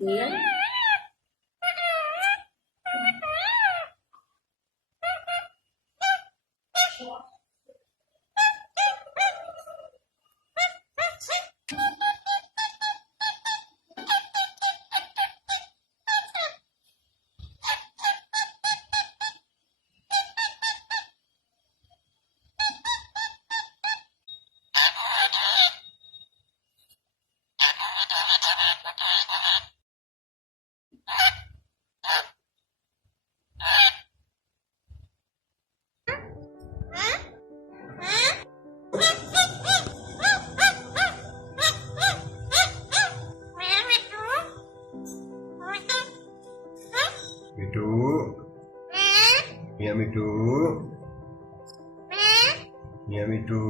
Mian. Mithu. Ya Mithu. Ya Mithu.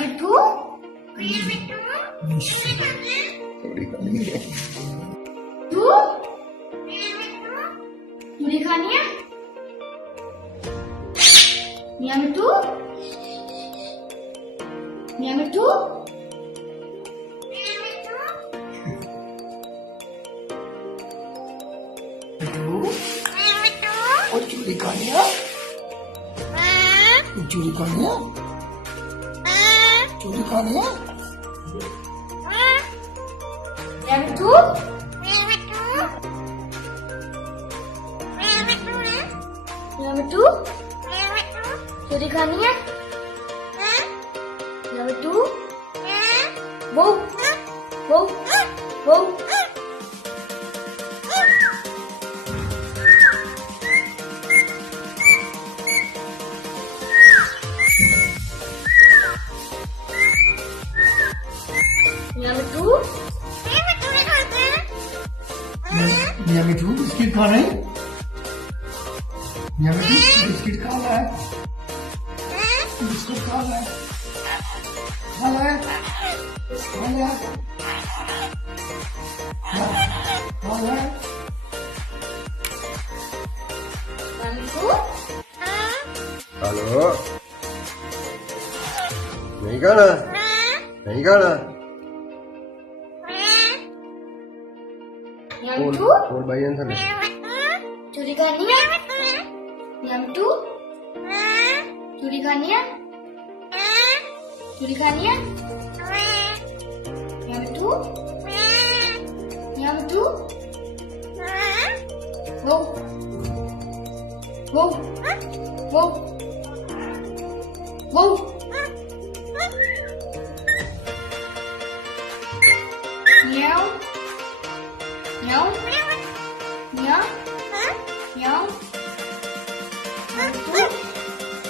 Mithu. तू चूड़ी खानी है? मियां मिठू, मियां मिठू, और चूड़ी खानी है? चूड़ी खानी है? चूड़ी खानी है? मियां मिठू, मियां मिठू, चूड़ी खानी है? मियां मिठू, वो वो वो मियां मिठू, मियां मिठू बिस्किट खा रहे हैं? मियां मिठू बिस्किट खा रहा है? बिस्कुट खा रहा है? खा रहा है? खा रहा है? खा रहा है? मियां मिठू, Halo. नहीं खाना? नहीं खाना? मियां मिठू, और भाई अंदर चूड़ी खानी है? मियां मिठू, चूड़ी खानी है? चूड़ी खानी है? मियां मिठू, मियां मिठू, वो वो वो वो meow meow meow